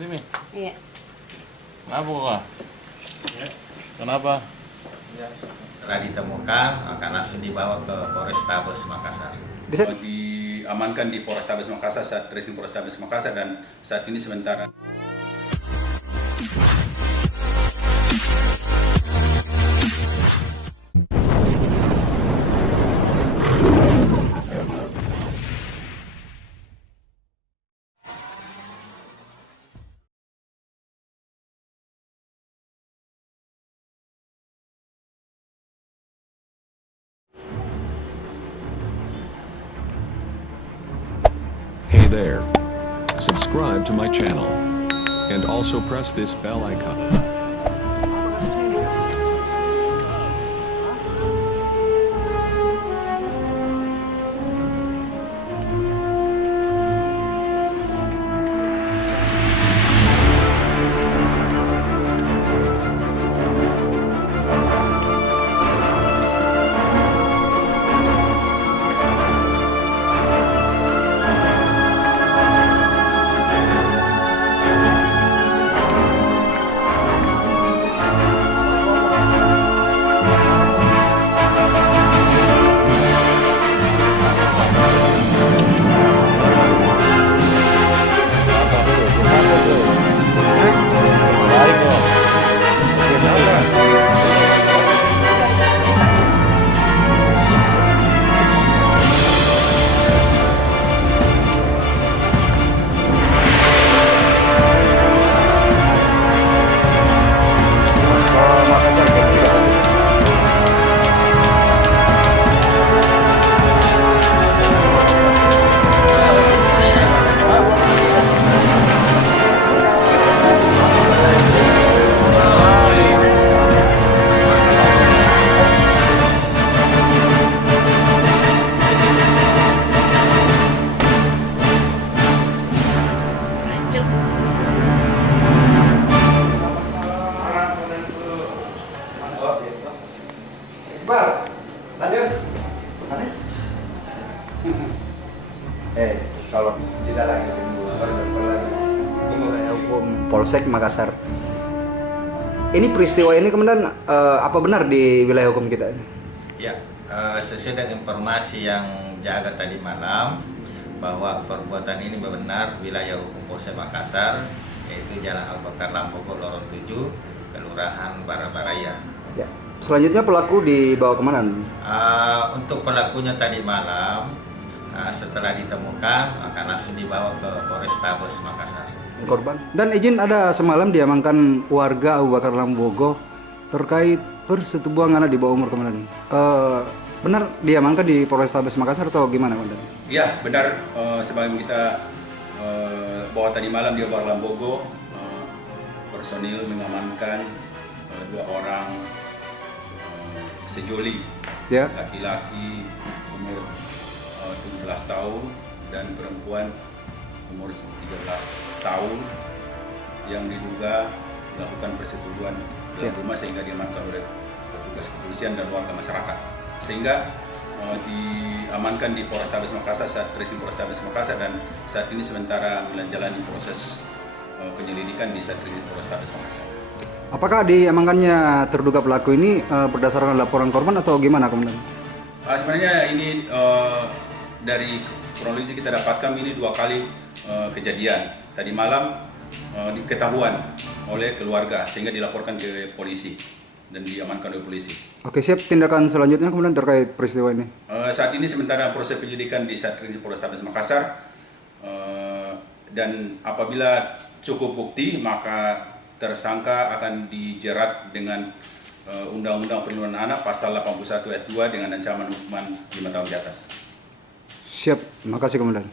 Ini Mi? Iya. Kenapa kok? Ya. Kenapa? Ya, Setelah ditemukan akan langsung dibawa ke Polrestabes Makassar. Bisa diamankan di Polrestabes Makassar, Satreskrim Polrestabes Makassar, dan saat ini sementara Hey there. Subscribe to my channel. And also press this bell icon. Baik kok. kalau tidak lagi ini wilayah hukum Polsek Makassar. Ini peristiwa ini kemudian apa benar di wilayah hukum kita ini? Ya, sesuai dengan informasi yang jaga tadi malam bahwa perbuatan ini benar wilayah hukum Polsek Makassar, yaitu Jalan Abu Bakar Lambogo Lorong 7, Kelurahan Barabaraya. Ya. Selanjutnya pelaku dibawa kemana? Untuk pelakunya tadi malam setelah ditemukan akan langsung dibawa ke Polrestabes Makassar. Korban. Dan izin ada semalam diamankan warga Abu Bakar Lambogo terkait persetubuhan anak di bawah umur kemarin. Benar diamankan di Polrestabes Makassar atau gimana, Komandan? ya benar, sebagaimana kita bahwa tadi malam di Abu Bakar Lambogo personil mengamankan dua orang sejoli, Ya. laki-laki umur 17 tahun dan perempuan umur 13 tahun yang diduga melakukan persetubuhan dalam rumah sehingga diamankan oleh petugas kepolisian dan warga masyarakat, sehingga diamankan di Polrestabes Makassar, Satreskrim Polrestabes Makassar, dan saat ini sementara menjalani proses penyelidikan di Satreskrim Polrestabes Makassar. Apakah diamankannya terduga pelaku ini berdasarkan laporan korban atau gimana, Komandan? Sebenarnya ini dari kronologi kita dapatkan ini dua kali kejadian. Tadi malam diketahuan oleh keluarga sehingga dilaporkan ke polisi dan diamankan oleh polisi. Oke, siap. Tindakan selanjutnya kemudian terkait peristiwa ini? Saat ini sementara proses penyelidikan di Satreskrim Polrestabes Makassar, dan apabila cukup bukti maka tersangka akan dijerat dengan Undang-Undang Perlindungan Anak pasal 81 ayat 2 dengan ancaman hukuman 5 tahun di atas. Siap. Terima kasih, Komandan.